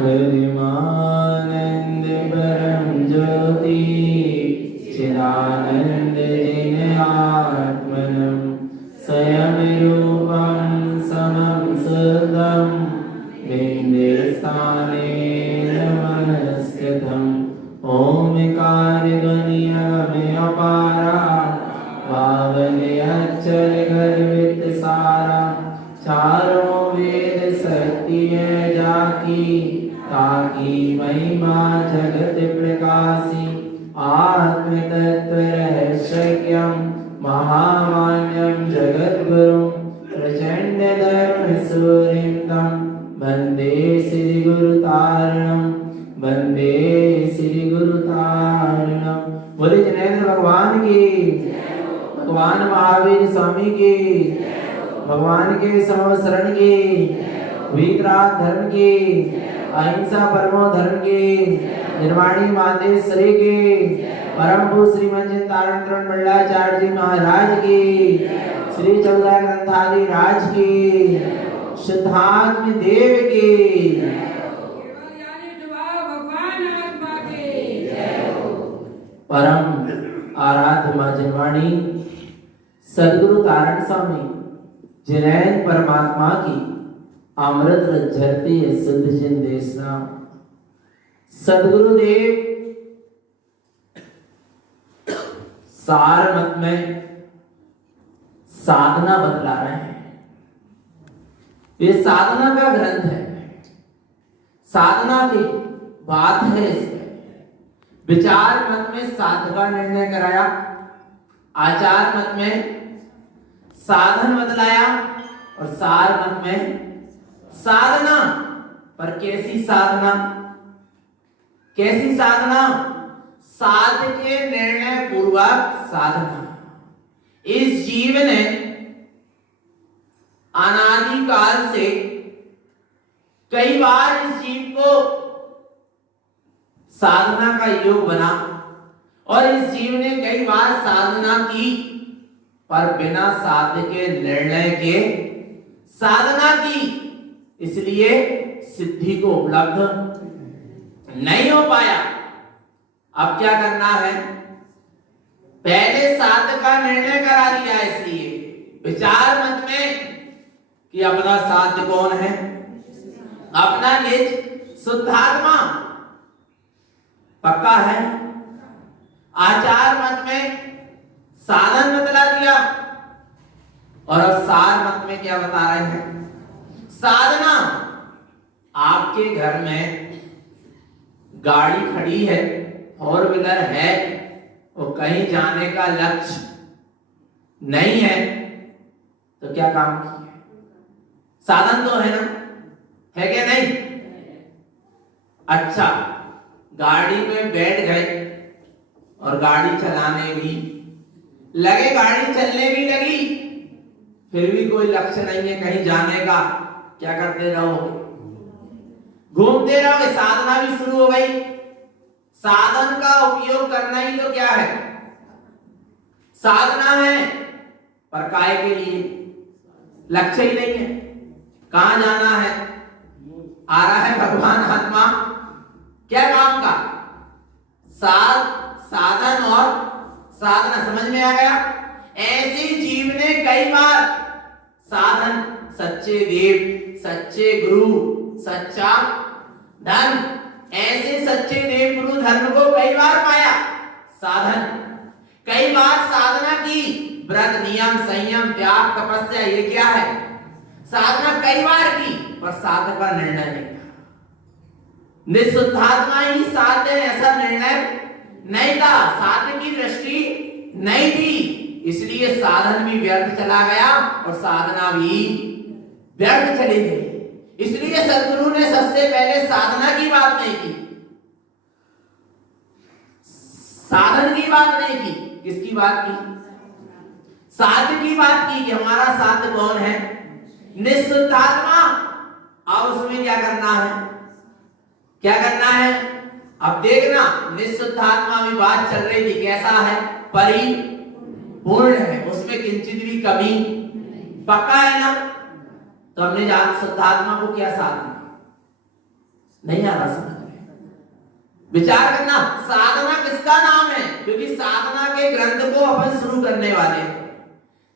परिमानंद परम ज्योति चिदानंद जिन आत्मनम स्वयं रूपम समम सुदम बिंदे स्थाने नमस्कृतम ओमकार ध्वनियमे अपारा पावने अक्षर गर्वित सारा चारों वेद सत्य जाकी ताकि महिमा जगत प्रकाशी आत्म तत्व रहस्यज्ञम महामान्यम जगद्गुरु प्रचंड धर्म सूर्यं तम वंदे श्री गुरु तारणम वंदे श्री गुरु तारणम। बोले जिनेंद्र भगवान की, भगवान महावीर स्वामी की, भगवान के सर्व शरण की, वीतराग धर्म की, अहिंसा परमो धर्म की, निर्वाणी मातेश्वरी की, परम पूज्य श्रीमंजन तारण तरुण मंडलाचार्य जी महाराज की, श्री चौदह ग्रंथादि राज की, सिद्धात्म देव की, परम आराध्य मां जनवाणी सदगुरु तारण स्वामी जिनैन परमात्मा की अमृत झरती सिद्ध जिन देशना सदगुरुदेव सारमत में साधना बतला रहे हैं। ये साधना का ग्रंथ है, साधना की बात है। इसमें विचार मत में साध का निर्णय कराया, आचार मत में साधन बतलाया और सार मत में साधना। पर कैसी साधना? कैसी साधना? साध के निर्णय पूर्वक साधना। इस जीव ने अनादि काल से कई बार इस जीव को साधना का योग बना और इस जीव ने कई बार साधना की, पर बिना साध के निर्णय के साधना की, इसलिए सिद्धि को उपलब्ध नहीं हो पाया। अब क्या करना है? पहले साध का निर्णय करा दिया, इसलिए विचार मत में कि अपना साध कौन है? अपना निज शुद्धात्मा पक्का है। आचार मत में साधन बतला दिया और अब सार मत में क्या बता रहे हैं? साधना। आपके घर में गाड़ी खड़ी है, फोर व्हीलर है, और कहीं जाने का लक्ष्य नहीं है, तो क्या काम किया? साधन तो है ना, है क्या नहीं? अच्छा, गाड़ी में बैठ गए और गाड़ी चलाने भी लगे, गाड़ी चलने भी लगी, फिर भी कोई लक्ष्य नहीं है कहीं जाने का। क्या करते रहोगे? घूमते रहोगे। साधना भी शुरू हो गई। साधन का उपयोग करना ही तो क्या है? साधना है, पर काय के लिए? लक्ष्य ही नहीं है। कहां जाना है? आ रहा है भगवान आत्मा, क्या काम का? साधन और साधना। समझ में आ गया? ऐसे जीव ने कई बार साधन, सच्चे देव, सच्चे गुरु, सच्चा धर्म, ऐसे सच्चे देव गुरु धर्म को कई बार पाया। साधन कई बार साधना की, व्रत, नियम, संयम, त्याग, तपस्या, ये क्या है? साधना कई बार की, पर साध का निर्णय नहीं था। निःशुद्धात्मा ही साध्य है ऐसा निर्णय नहीं था, साध्य की दृष्टि नहीं थी, इसलिए साधन भी व्यर्थ चला गया और साधना भी व्यर्थ चली गई। इसलिए सद्गुरु ने सबसे पहले साधना की बात नहीं की। साधन की बात नहीं की। किसकी बात की? साध्य की बात की कि हमारा साध्य कौन है? निःशुद्धात्मा। अब उसमें क्या करना है? क्या करना है? अब देखना, निःशुद्धात्मा में बात चल रही थी, कैसा है? परिपूर्ण है, उसमें किंचित भी कमी पक्का है ना। तो हमने जान शुद्धात्मा को क्या साधना नहीं आ रहा समझ में? विचार करना, साधना किसका नाम है? क्योंकि साधना के ग्रंथ को अपन शुरू करने वाले हैं।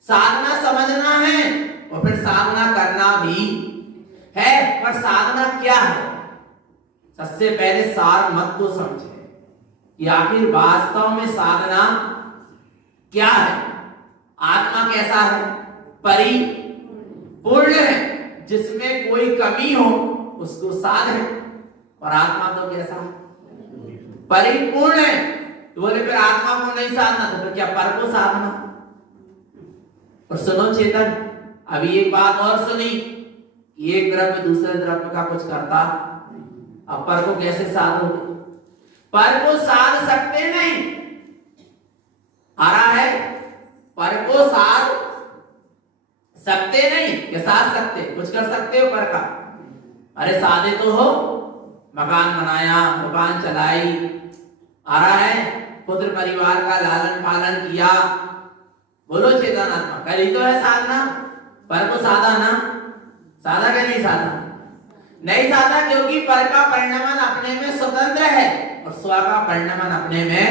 साधना समझना है और फिर साधना करना भी है, पर साधना क्या है? सबसे पहले सार मत को समझे कि आखिर वास्तव में साधना क्या है। आत्मा कैसा है? परिपूर्ण है, जिसमें कोई कमी हो उसको साध है। और आत्मा तो कैसा है? परिपूर्ण है। तो बोले फिर आत्मा को नहीं साधना तो फिर क्या पर को साधना? और सुनो चेतन, अभी एक बात और सुनी, एक द्रव्य दूसरे द्रव्य का कुछ करता, अब पर को कैसे साधोगे? पर को साध सकते नहीं। आ रहा है? पर को साध सकते नहीं। क्या साध सकते? कुछ कर सकते हो पर का? अरे साधे तो हो, मकान बनाया, दुकान चलाई, आ रहा है, पुत्र परिवार का लालन पालन किया, बोलो चेतन आत्मा करी तो है साधना। पर को साधा ना? साधा क्या नहीं साधा? नहीं साधा, क्योंकि पर का परिणमन अपने में स्वतंत्र है और स्व का परिणमन अपने में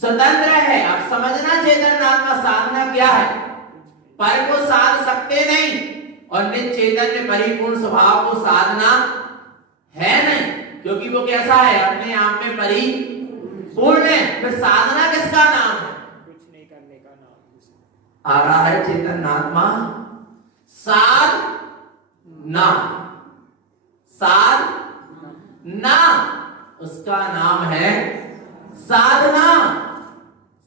स्वतंत्र है। अब समझना चेतन आत्मा साधना क्या है। पर को साध सकते नहीं और निज चैतन्य परिपूर्ण स्वभाव को साधना है नहीं, क्योंकि वो कैसा है? अपने आप में परिपूर्ण है। फिर साधना किसका नाम है? कुछ नहीं करने का नाम। आ रहा है चेतन आत्मा साधना। साधना उसका नाम है साधना।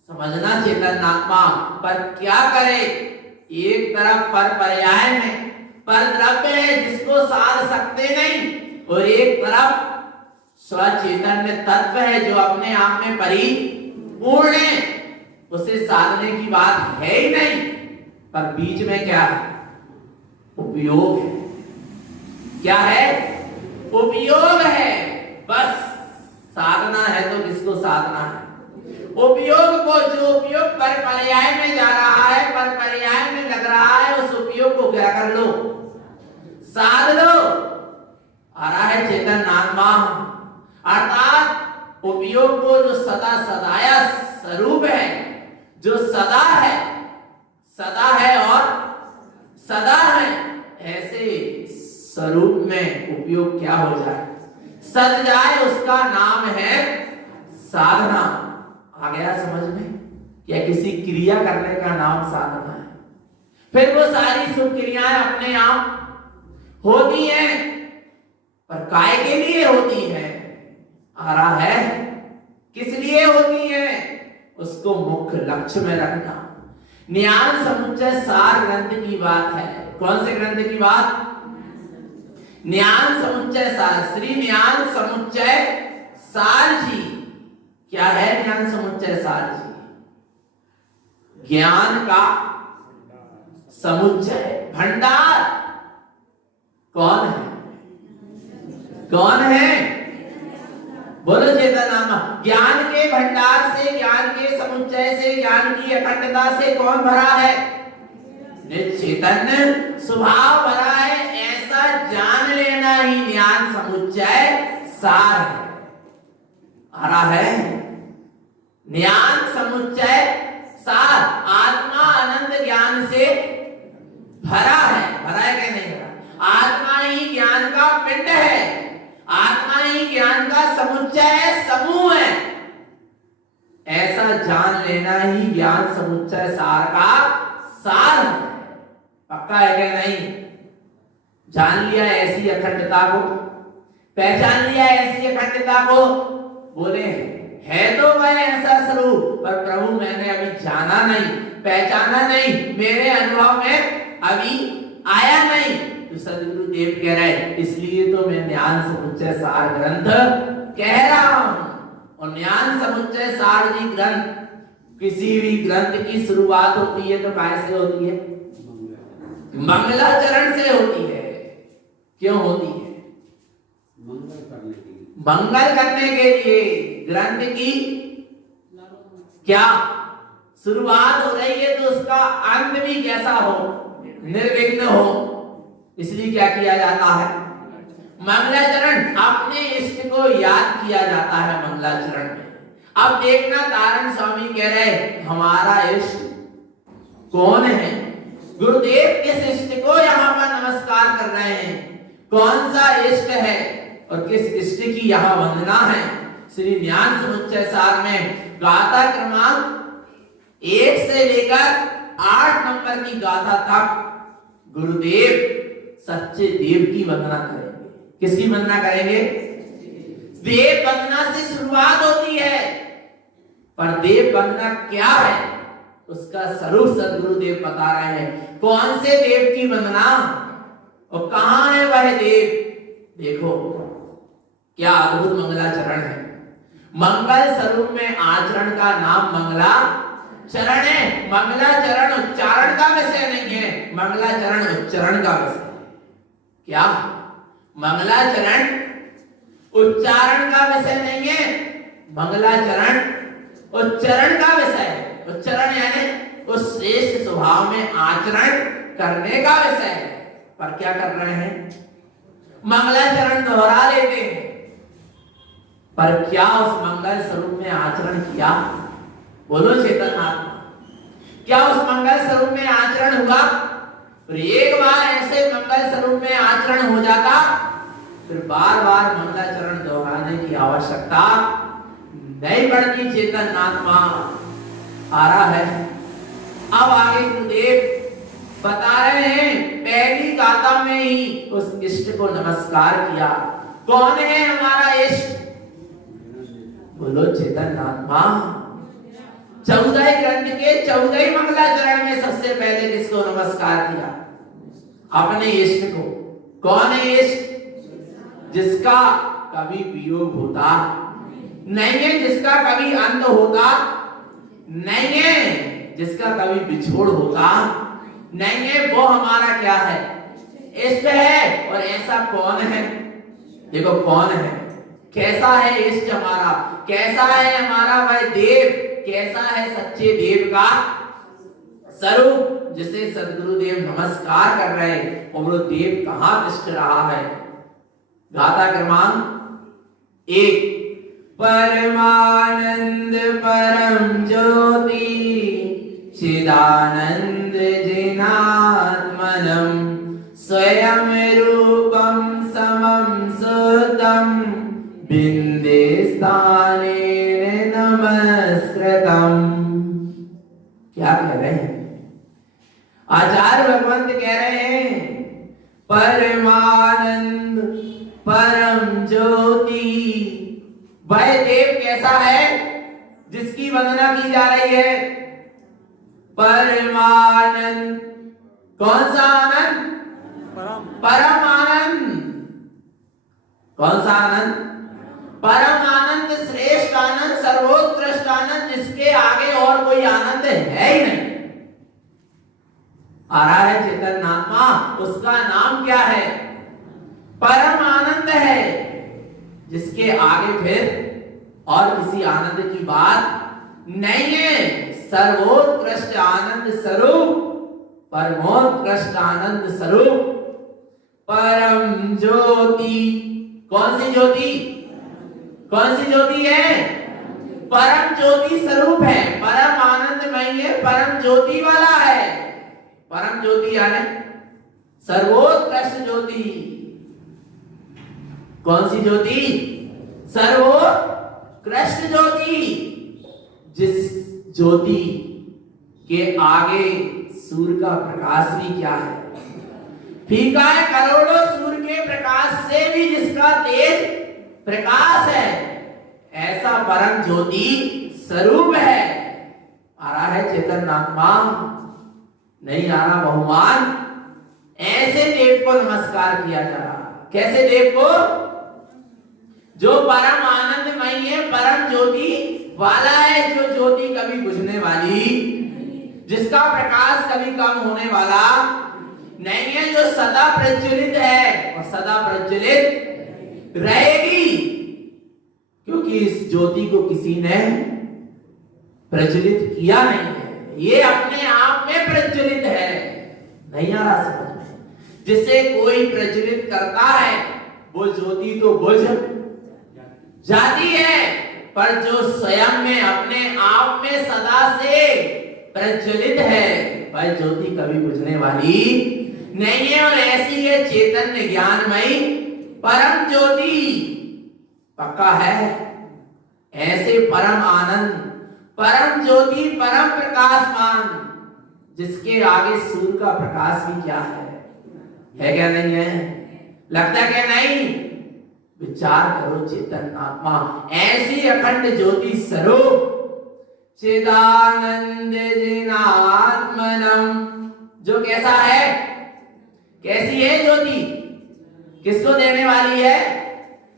समझना चेतन आत्मा, पर क्या करे? एक तरफ पर पर्याय में पर द्रव्य है जिसको साध सकते नहीं, और एक तरफ स्वचैतन्य तत्व है जो अपने आप में परिपूर्ण है, उसे साधने की बात है ही नहीं। पर बीच में क्या है? उपयोग है। क्या है? उपयोग है। बस साधना है तो किसको साधना है? उपयोग को, जो उपयोग पर पर्याय में जा रहा है, पर पर्याय में लग रहा है, उस उपयोग को क्या कर लो? साध लो। आ रहा है चेतन आत्मा, अर्थात उपयोग को जो सदा सदाया स्वरूप है, जो सदा है और सदा है, ऐसे स्वरूप में उपयोग क्या हो जाए? सद जाए, उसका नाम है साधना। आ गया समझ में? क्या किसी क्रिया करने का नाम साधना है? फिर वो सारी शुभ क्रियाएं अपने आप होती हैं, पर काय के लिए होती है? आ रहा है किस लिए होती है? उसको मुख्य लक्ष्य में रखना। ज्ञान समुच्चय सार ग्रंथ की बात है। कौन से ग्रंथ की बात? ज्ञान समुच्चय सार, श्री ज्ञान समुच्चय सार जी। क्या है ज्ञान समुच्चय सार जी? ज्ञान का समुच्चय भंडार। कौन है? कौन है? बोलो चेतन आत्मा। ज्ञान के भंडार से, ज्ञान के समुच्चय से, ज्ञान की अखंडता से कौन भरा है? चैतन्य स्वभाव भरा है। ऐसा जान लेना ही ज्ञान समुच्चय सार है। आ रहा है ज्ञान समुच्चय सार। आत्मा अनंत ज्ञान से भरा है। भरा है क्या नहीं भरा? आत्मा ही ज्ञान का पिंड है, आत्मा ही ज्ञान का समुच्चय है, समूह है। ऐसा जान लेना ही ज्ञान समुच्चय सार का सार है। पक्का है क्या नहीं? जान लिया ऐसी अखंडता को, पहचान लिया ऐसी अखंडता को। बोले है तो वह ऐसा स्वरूप, पर प्रभु मैंने अभी जाना नहीं, पहचाना नहीं, मेरे अनुभव में अभी आया नहीं। तो सदगुरु देव कह रहे इसलिए तो मैं ज्ञान समुच्चय सार ग्रंथ कह रहा हूं। और ज्ञान समुच्चय सार जी ग्रंथ, किसी भी ग्रंथ की शुरुआत होती है तो कैसे होती है? मंगलाचरण से होती है। क्यों होती है? मंगल करने के लिए। ग्रंथ की क्या शुरुआत हो रही है तो उसका अंत भी कैसा हो? निर्विघ्न हो। इसलिए क्या किया जाता है? मंगलाचरण। अपने इष्ट को याद किया जाता है मंगलाचरण में। अब देखना, तारण स्वामी कह रहे हमारा इष्ट कौन है? गुरुदेव किस इष्ट को यहाँ पर नमस्कार कर रहे हैं? कौन सा इष्ट है और किस इष्ट की यहाँ वंदना है? श्री ज्ञान समुच्चय सार में गाथा क्रमांक 1 से लेकर 8 नंबर की गाथा तक गुरुदेव सच्चे देव की वंदना करेंगे। किसकी वंदना करेंगे? देव वंदना से शुरुआत होती है, पर देव वंदना क्या है उसका स्वरूप सदगुरुदेव बता रहे हैं। कौन से देव की वंदना और कहां है वह देव? देखो क्या अद्भुत मंगलाचरण है। मंगल स्वरूप में आचरण का नाम मंगलाचरण है। मंगलाचरण उच्चारण का विषय नहीं है, मंगलाचरण उच्चारण का विषय है। क्या? मंगलाचरण उच्चारण का विषय नहीं है, मंगलाचरण उच्चारण का विषय है। उच्चारण यानी उस श्रेष्ठ स्वभाव में आचरण करने का विषय है। पर क्या कर रहे हैं? मंगलाचरण दोहरा लेते हैं, पर क्या उस मंगल स्वरूप में आचरण किया? बोलो चेतन आत्मा, क्या उस मंगल स्वरूप में आचरण हुआ? फिर एक बार ऐसे मंगल स्वरूप में आचरण हो जाता, फिर बार बार मंगलाचरण दोहराने की आवश्यकता नहीं पड़ती। चेतन आत्मा आ रहा है। अब आगे गुरुदेव बता रहे हैं, पहली गाथा में ही उस इष्ट को नमस्कार किया। कौन है हमारा इष्ट? बोलो चेतन आत्मा। 14 ग्रंथ के 14 मंगलाचरण में सबसे पहले किसको नमस्कार किया? अपने इष्ट को। कौन है इष्ट? जिसका कभी वियोग होता नहीं है, जिसका कभी अंत होता नहीं है, जिसका कभी बिछोड़ होता नहीं है, वो हमारा क्या है? इष्ट है। और ऐसा कौन है? देखो कौन है, कैसा है इष्ट हमारा, कैसा है हमारा वह देव, कैसा है सच्चे देव का स्वरूप जिसे सदगुरुदेव नमस्कार कर रहे हैं। और वो देव कहां तिष्ठ रहा है? गाथा क्रमांक 1। परमानंद परम ज्योति चिदानंद जिनात्मनम स्वयं रूपम समम सुतम बिंदे स्थाने नमस्कृतम। क्या कह रहे हैं? आचार्य भगवंत कह रहे हैं परमानंद परम ज्योति। वह देव कैसा है जिसकी वंदना की जा रही है? परमानंद। कौन सा आनंद? परम आनंद। कौन सा आनंद? परम आनंद, श्रेष्ठ आनंद, सर्वोत्कृष्ट आनंद, जिसके आगे और कोई आनंद है ही नहीं। आ रहा है चेतन आत्मा? उसका नाम क्या है? परम आनंद है, जिसके आगे फिर और किसी आनंद की बात नहीं है। सर्वोत्कृष्ट आनंद स्वरूप, परमोत्कृष्ट आनंद स्वरूप परम ज्योति। कौन सी ज्योति? कौन सी ज्योति है? परम ज्योति स्वरूप है, परम आनंदमय है, परम ज्योति वाला है। परम ज्योति यानी सर्वोत्कृष्ट ज्योति। कौन सी ज्योति? सर्वोत्कृष्ट ज्योति, जिस ज्योति के आगे सूर्य का प्रकाश भी क्या है? फीका है। करोड़ों सूर्य के प्रकाश से भी जिसका तेज प्रकाश है, ऐसा परम ज्योति स्वरूप है। आ रहा है चेतन आत्मा? नहीं आ रहा बहुमान? ऐसे देव को नमस्कार किया जा रहा। कैसे देव को? जो परम आनंदमय नहीं है, परम ज्योति वाला है, जो ज्योति कभी बुझने वाली, जिसका प्रकाश कभी कम होने वाला नहीं है, जो सदा प्रज्वलित है और सदा प्रज्वलित रहेगी, क्योंकि इस ज्योति को किसी ने प्रज्वलित किया नहीं है, ये अपने आप में प्रज्वलित है। नहीं आ रहा समझ में? जिसे कोई प्रज्वलित करता है वो ज्योति तो बुझ जाती है, पर जो स्वयं में अपने आप में सदा से प्रज्वलित है वह ज्योति कभी बुझने वाली नहीं है। और ऐसी है चैतन्य ज्ञानमयी परम ज्योति, पक्का है। ऐसे परम आनंद, परम ज्योति, परम प्रकाशमान, जिसके आगे सूर्य का प्रकाश भी क्या है क्या नहीं है? लगता क्या नहीं? विचार करो चेतन आत्मा, ऐसी अखंड ज्योति स्वरूप चिदानंद जिनात्मनम, जो कैसा है, कैसी है ज्योति, किसको देने वाली है?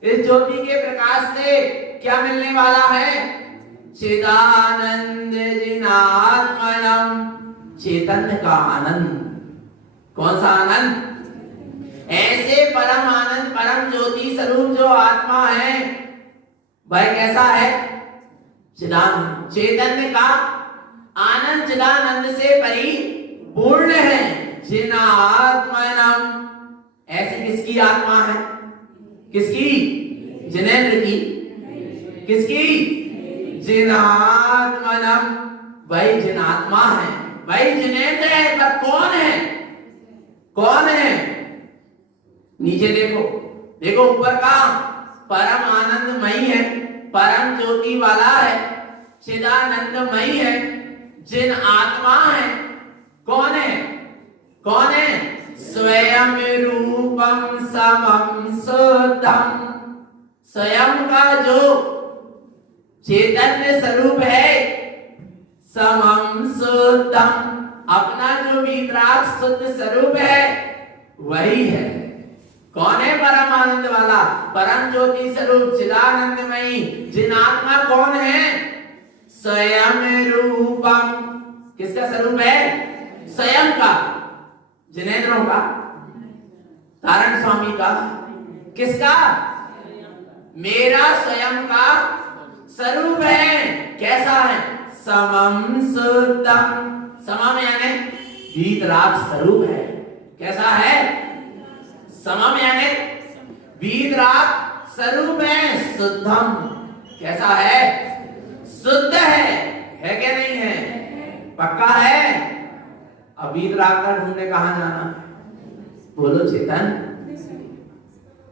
इस ज्योति के प्रकाश से क्या मिलने वाला है? चिदानंद जिनात्मनम, चैतन्य का आनंद। कौन सा आनंद? ऐसे परम आनंद, परम ज्योति स्वरूप जो आत्मा है वह कैसा है? चिदानंद, चैतन्य का आनंद, चिदानंद से परिपूर्ण है। जिनात्मनम, ऐसी किसकी आत्मा है? किसकी? जिनेंद्र की। किसकी? जिनात्मनम, वही जिनात्मा है, वही जिनेंद्र है। पर कौन है? कौन है? नीचे देखो, देखो ऊपर का परम आनंदमयी है, परम ज्योति वाला है, चिदानंदमयी है, जिन आत्मा है। कौन है? कौन है? स्वयं रूपम समम शुद्धम, स्वयं का जो चैतन्य स्वरूप है, समम शुद्धम, अपना जो वितराग शुद्ध स्वरूप है वही है। कौन है? परम आनंद वाला, परम ज्योति स्वरूप, चिदानंदमयी, जिन आत्मा कौन है? स्वयं रूपम, किसका स्वरूप है? स्वयं का, जिनेंद्रों का, तारण स्वामी का। किसका? मेरा स्वयं का स्वरूप है। कैसा है? समम शुद्धम, समम यानी वीतराग स्वरूप है। कैसा है? समम यानी वीतराग स्वरूप है। शुद्धम, कैसा है? शुद्ध है क्या नहीं है? पक्का है। अब वीतराग का ढूंढने कहां जाना? बोलो चेतन।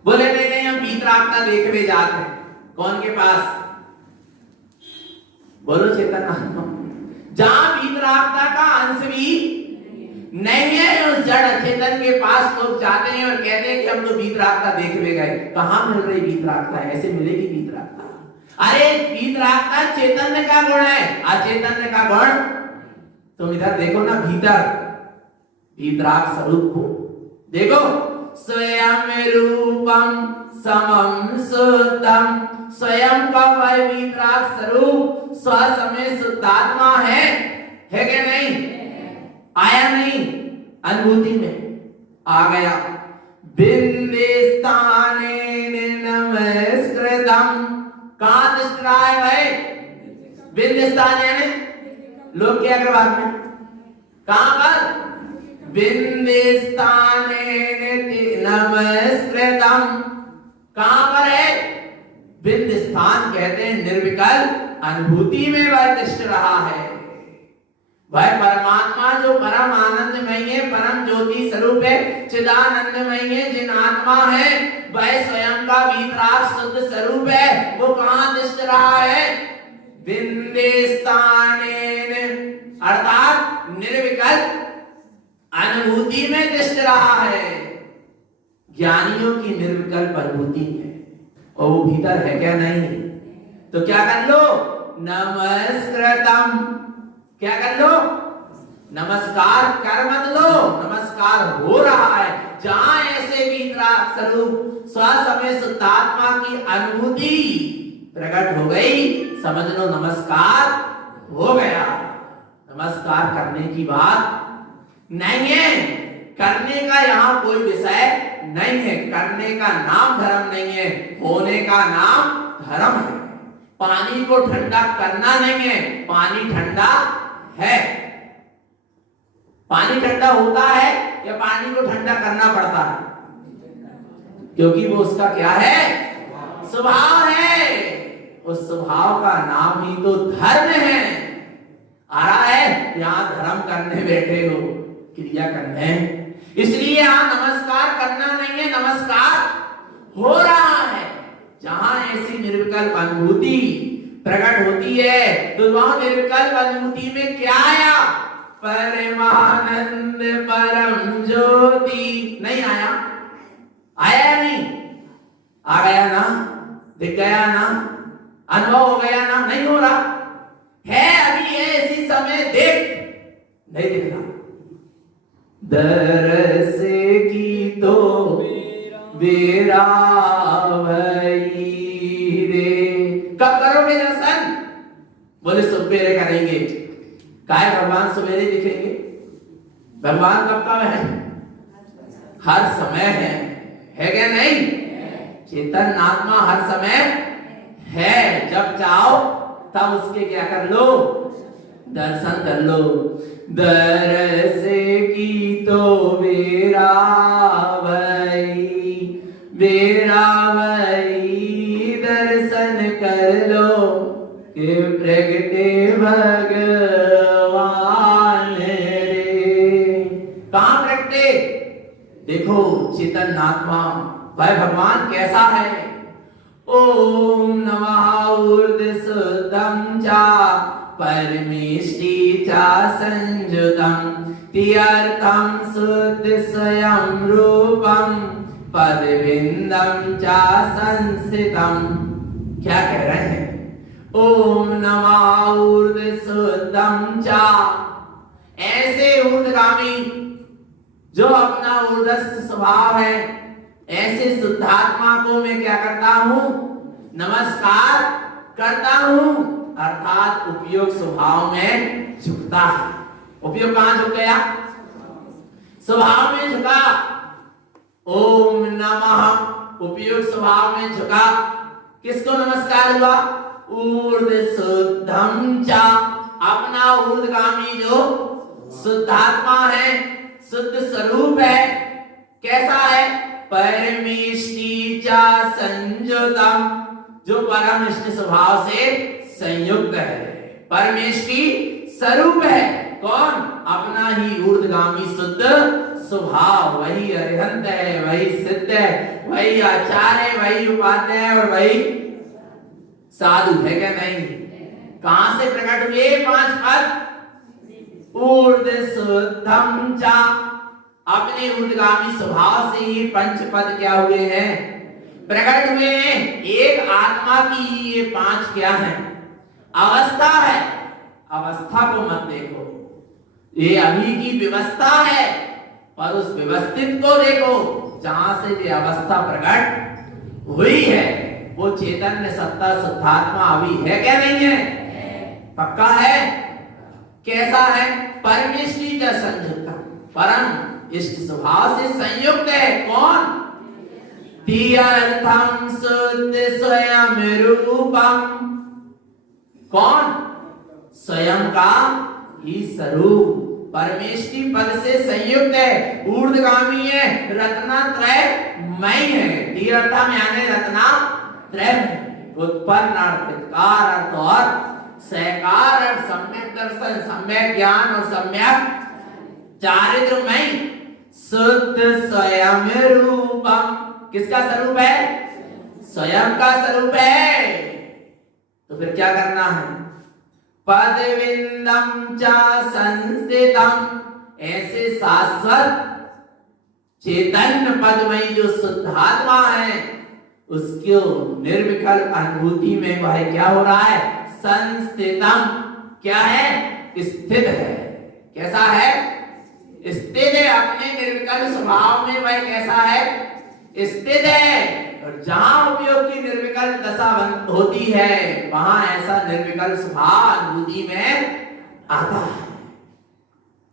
बोले नहीं नहीं, हम वीतराग का देखने जाते हैं। कौन के पास? बोलो चेतन। जहां वीतरागता का अंश भी नहीं है, उस जड़ चेतन के पास लोग जाते हैं और कहते हैं कि हम तो वीतरागता देखने गए। कहां मिल रही वीतरागता? ऐसे मिलेगी वीतरागता? अरे वीतरागता चैतन्य का गुण है, अचैतन्य का गुण। तुम इधर देखो ना, भीतर वीतराग स्वरूप को देखो। स्वयं रूपम समम शुद्धम, स्वयं का वह वीतराग स्वरूप स्वसमय शुद्धात्मा है क्या नहीं? आया नहीं? अनुभूति में आ गया। बिंदिस्ताने नमस्कृतम, कहां दृष्ट रहा है भाई? बिंदिस्तान यानी लोग क्या अग्रभाग में, कहां पर? बिंदिस्ताने नमस्कृतम, कहां पर है? बिंदिस्तान कहते हैं निर्विकल अनुभूति में वह दृष्ट रहा है। वह परमात्मा जो परम आनंदमय है, परम ज्योति स्वरूप है, चिदानंदमय है, जिन आत्मा है वह स्वयं का वीतराग शुद्ध स्वरूप है। वो कहां दृष्ट रहा है? बिंदिस्ताने, अर्थात निर्विकल अनुभूति में दृष्ट रहा है। ज्ञानियों की निर्विकल्प अनुभूति है, और वो भीतर है क्या नहीं? तो क्या कर लो? नमस्कृतम, क्या कर लो? नमस्कार कर मत लो, नमस्कार हो रहा है। जहां ऐसे वीतराग स्वरूप स्वसमय शुद्धात्मा की अनुभूति प्रकट हो गई, समझ लो नमस्कार हो गया। नमस्कार करने की बात नहीं है, करने का यहाँ कोई विषय नहीं है, करने का नाम धर्म नहीं है, होने का नाम धर्म है। पानी को ठंडा करना नहीं है, पानी ठंडा है। पानी ठंडा होता है या पानी को ठंडा करना पड़ता है? क्योंकि वो उसका क्या है? स्वभाव है। उस स्वभाव का नाम ही तो धर्म है। आ रहा है, यहां धर्म करने बैठे हो, क्रिया करने, इसलिए यहां नमस्कार करना नहीं है, नमस्कार हो रहा है। जहां ऐसी निर्विकल्प अनुभूति प्रकट होती है तो वहां निर्विकल्प अनुभूति में क्या आया? परमानंद परम ज्योति नहीं आया? आया या नहीं? आ गया ना, दिख गया ना, अनुभव हो गया ना? नहीं हो रहा है, अभी है इसी समय देख, नहीं दिख रहा। दरस की तो बेरा भई रे। कब करोगे दर्शन? बोले सुबेरे करेंगे। काय भगवान सवेरे दिखेंगे? भगवान कब कब है? हर समय है क्या नहीं? चेतन आत्मा हर समय है, जब चाहो तब उसके क्या कर लो? दर्शन कर लो। दरस की तो बेरा भई, बेरा भई दर्शन कर लो कि प्रगटे भगवान रे। कहां प्रगटे? देखो चेतन आत्मा, भाई भगवान कैसा है? ओम नमः ऊर्ध्वसुद्धं च परमेष्टि च संयुतं तीर्थं शुद्ध स्वयं रूपं पदविन्दं च संस्थितं। क्या कह रहे हैं? ओम नमः ऊर्ध्वसुद्धं च, ऐसे ऊर्ध्वगामी जो अपना ऊर्ध्वस्त स्वभाव है, ऐसे शुद्धात्मा को मैं क्या करता हूं? नमस्कार करता हूं। अर्थात उपयोग स्वभाव में झुकता है। उपयोग कहां झुक गया? स्वभाव में झुका। ओम नमः उपयोग स्वभाव में झुका। किसको नमस्कार हुआ? ऊर्ध्वसुद्धं च, अपना ऊर्ध्वगामी जो शुद्धात्मा है, शुद्ध स्वरूप है, कैसा है? परमेष्टि च संयुतम्, जो परम इष्ट स्वभाव से संयुक्त है, परमेष्टि स्वरूप है। कौन? अपना ही ऊर्ध्वगामी शुद्ध स्वभाव। वही अरिहंत है, वही सिद्ध है, वही आचार्य, वही उपाध्याय और वही साधु है क्या नहीं? कहां से प्रकट हुए पांच पद? ऊर्ध्वसुद्धं च, अपने ऊर्ध्वगामी स्वभाव से ही पंच पद क्या हुए हैं? प्रकट हुए हैं। एक आत्मा की ये पांच क्या है? अवस्था है। अवस्था को मत देखो, ये अभी की व्यवस्था है, पर उस व्यवस्थित को देखो जहां से ये अवस्था प्रकट हुई है। वो चैतन्य सत्ता शुद्धात्मा अभी है क्या नहीं है? पक्का है। कैसा है? परमेष्टि का संयुक्त, परम इष्ट स्वभाव से संयुक्त है। कौन? तीर्थं शुद्ध स्वयं रूपम। कौन? स्वयं का ही स्वरूप परमेष्टि पद से संयुक्त है, ऊर्ध्वगामी है, रत्नत्रय मय है। तीर्थम यानी रत्नत्रय, उत्पन्न अर्थ, कार अर्थ और सहकार अर्थ, सम्यक दर्शन, सम्यक ज्ञान और सम्यक चारित्रमय, शुद्ध स्वयं रूपम। किसका स्वरूप है? स्वयं का स्वरूप है। तो फिर क्या करना है? पदविंदम च संस्थितम, ऐसे शाश्वत चैतन्य पदमयी जो शुद्धात्मा है, उसको निर्विकल्प अनुभूति में वह क्या हो रहा है? संस्थितम। क्या है? स्थित है। कैसा है? स्थित है। अपने निर्विकल्प स्वभाव में वह कैसा है? स्थित है। और जहां उपयोग की निर्विकल्प दशा होती है वहां ऐसा निर्विकल्प स्वभाव अनुभूति में आता है,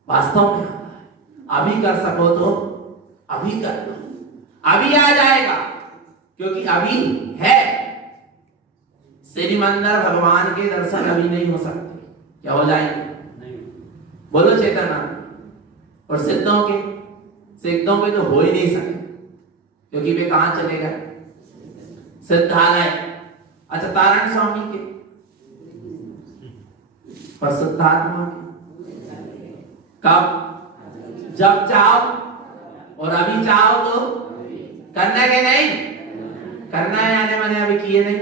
वास्तव में आता है। अभी कर सको तो अभी कर लो, अभी आ जाएगा, क्योंकि अभी है। श्रीमंदिर भगवान के दर्शन अभी नहीं हो सकते, क्या हो जाएंगे? बोलो चेतना। और सिद्धों पे तो हो ही नहीं सकते, क्योंकि वे कहां चले गए? सिद्धालय। अच्छा, तारण स्वामी के पर सिद्धात्मा के कब? जब चाहो, और अभी चाहो तो करना है कि नहीं करना है? आने मैंने अभी किए नहीं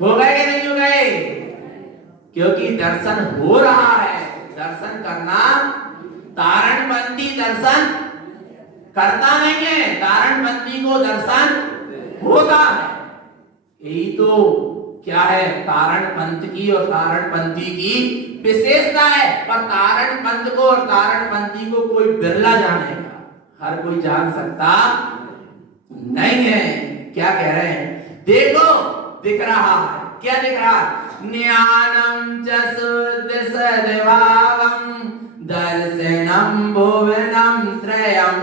हो गए कि नहीं हो गए? क्योंकि दर्शन हो रहा है। दर्शन करना, तारणबंदी दर्शन करता नहीं है, तारणबंदी को दर्शन होता है। यही तो क्या है तारणपंथ की और तारणपंथी की विशेषता है। पर तारणपंथ को और तारणपंथी को कोई बिरला जानेगा, हर कोई जान सकता नहीं है। क्या कह रहे हैं? देखो, दिख रहा है। क्या दिख रहा? ज्ञानम च शुद्ध सद्भावम दर्शनम भुवनम त्रयम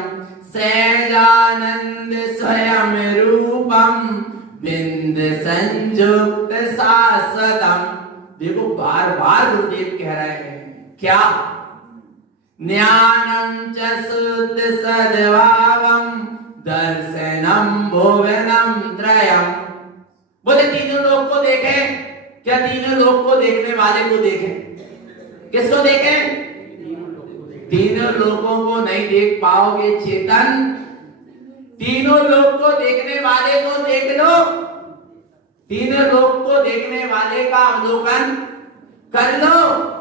सहजानंद स्वयं रूपम बिंद संयुक्त शाश्वतम। देखो, बार बार गुरुदेव कह रहे हैं क्या? ज्ञानम च शुद्ध सद्भावम दर्शनम भुवनम त्रयम। बोले तीनों लोग को देखे क्या? तीनों लोग को देखने वाले को देखे। किसको देखे? तीनों लोगों को नहीं देख पाओगे चेतन, तीनों लोग को देखने वाले को देख लो। तीनों लोग को देखने वाले का अवलोकन कर लो।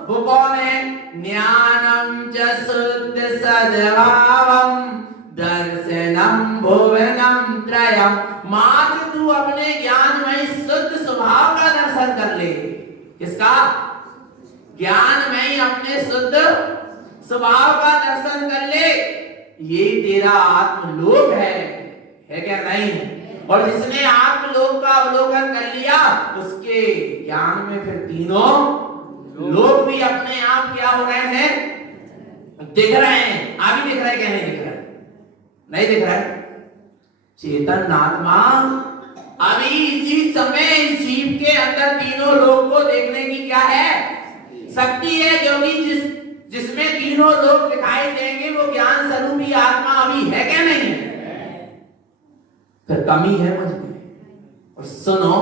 वो कौन है? ज्ञानम च शुद्ध सद्भावम दर्शनम भुवनम त्रयम। मात्र तू अपने ज्ञानमय शुद्ध स्वभाव का दर्शन कर ले। किसका? ज्ञानमय अपने शुद्ध स्वभाव का दर्शन कर ले। ये तेरा आत्मलोक है क्या? नहीं। और जिसने आत्मलोक का अवलोकन कर लिया उसके ज्ञान में फिर तीनों लोग भी अपने आप क्या हो रहे हैं? दिख रहे हैं। अभी दिख रहे क्या? नहीं दिख रहे? नहीं दिख रहा है। चेतन आत्मा अभी इसी समय इस जीव के अंदर तीनों लोग को देखने की क्या है? शक्ति है। क्योंकि जिसमें तीनों लोग दिखाई देंगे वो ज्ञान स्वरूपी आत्मा अभी है क्या? नहीं है। फिर कमी है मुझ में। और सुनो,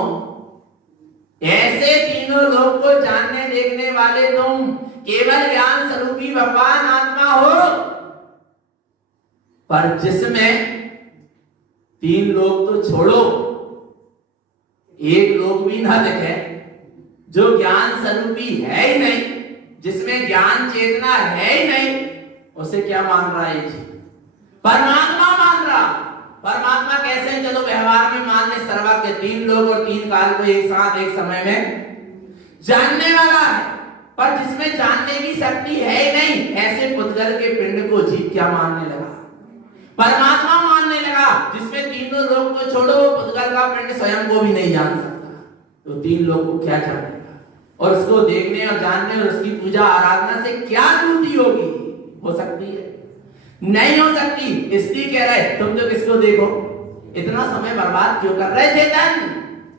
ऐसे तीनों लोग को जानने देखने वाले तुम केवल ज्ञान स्वरूपी भगवान आत्मा हो। पर जिसमें तीन लोग तो छोड़ो, एक लोग भी ना दिखे, जो ज्ञान स्वरूपी है ही नहीं, जिसमें ज्ञान चेतना है ही नहीं, उसे क्या मान रहा है? परमात्मा मान रहा। परमात्मा कैसे? चलो व्यवहार में मान ले सर्वज्ञ, तीन लोग और तीन काल को एक साथ एक समय में जानने वाला है। पर जिसमें जानने की शक्ति है ही नहीं, ऐसे पुद्गल के पिंड को जीव क्या मानने लगा? परमात्मा मानने लगा। जिसमें तीनों लोग को छोड़ो, वो पुद्गल का पिंड स्वयं को भी नहीं जान सकता, तो तीन लोग को क्या जानेगा? और उसको देखने और जानने और उसकी पूजा आराधना से क्या त्रुटि होगी? हो सकती है? नहीं हो सकती। इसलिए कह रहे तुम तो किसको देखो, इतना समय बर्बाद क्यों कर रहे चेतन?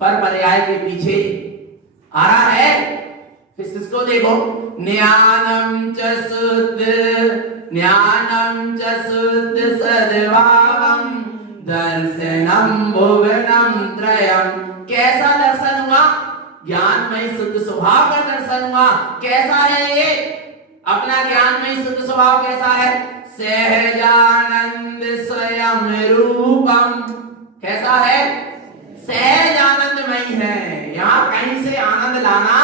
पर पर्याय के पीछे आ रहा है। किसको देखो? ज्ञानम च शुद्ध सद्भावम दर्शनम भुवनम त्रयम। कैसा दर्शन हुआ? ज्ञानमय शुद्ध स्वभाव का दर्शन हुआ। कैसा है ये? अपना ज्ञानमय शुद्ध स्वभाव कैसा है? सहजानंद स्वयं रूपम। कैसा है? सहज आनंदमय है। यहाँ कहीं से आनंद लाना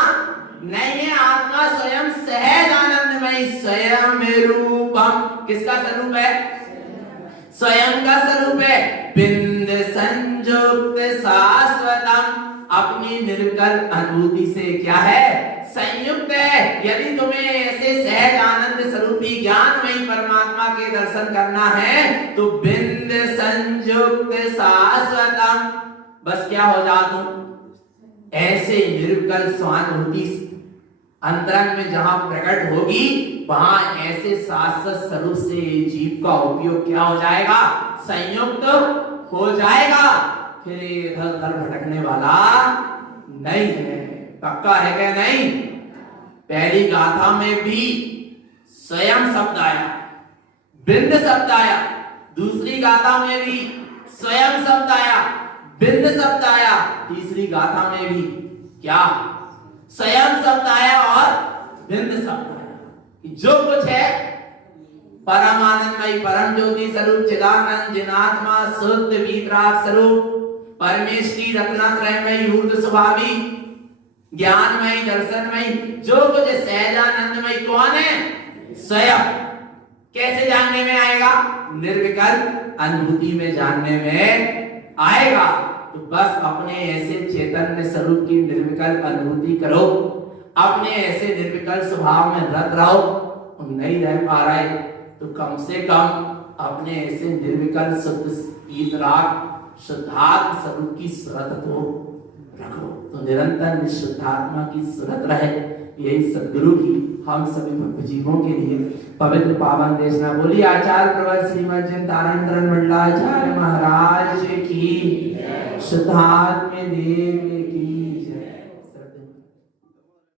नहीं है। आत्मा स्वयं सहज आनंदमय, स्वयं रूपम। किसका स्वरूप है? स्वयं का स्वरूप है। बिंद संयुक्त शाश्वतम। अपनी निर्विकल्प अनुभूति से क्या है? संयुक्त है। यदि तुम्हें ऐसे सहज आनंद स्वरूपी ज्ञानमयी परमात्मा के दर्शन करना है तो बिंद संयुक्त शाश्वतम, बस क्या हो जा तुम ऐसे निर्विकल्प स्वानुभूति अंतरंग में जहां प्रकट होगी वहां ऐसे शाश्वत स्वरूप से जीव का उपयोग क्या हो जाएगा, संयुक्त हो जाएगा। फिर इधर उधर भटकने वाला नहीं है। पक्का है क्या? नहीं। पहली गाथा में भी स्वयं शब्द आया, बिंद शब्द आया, दूसरी गाथा में भी स्वयं शब्द आया, बिंद शब्द आया, तीसरी गाथा में भी क्या स्वयं शब्द आया और बिंद शब्द आया। जो कुछ है परम आनंदमय परम ज्योति स्वरूप चिदानंद जिनात्मा शुद्ध वीतराग स्वरूप परमेश्वरी रत्नात्रयमय ऊर्ध्व स्वभावी ज्ञानमय दर्शनमय जो कुछ सहजानंदमय कौन है? स्वयं। कैसे जानने में आएगा? निर्विकल्प अनुभूति में जानने में आएगा। तो बस अपने ऐसे चैतन्य स्वरूप की निर्विकल्प अनुभूति करो, अपने ऐसे निर्विकल्प स्वभाव में रत रहो। नहीं रह पा रहे तो कम से कम अपने ऐसे निर्विकल्प शुद्ध शुद्धात्म स्वरूप की सुरत को रखो, तो निरंतर निशुद्धात्मा की सुरत रहे। यही सद्गुरु की हम सभी भक्त जीवों के लिए पवित्र पावन देशना। बोली आचार्य प्रवर श्रीमद चिंतानंद मंडलाचार्य महाराज की शुद्धात्म देव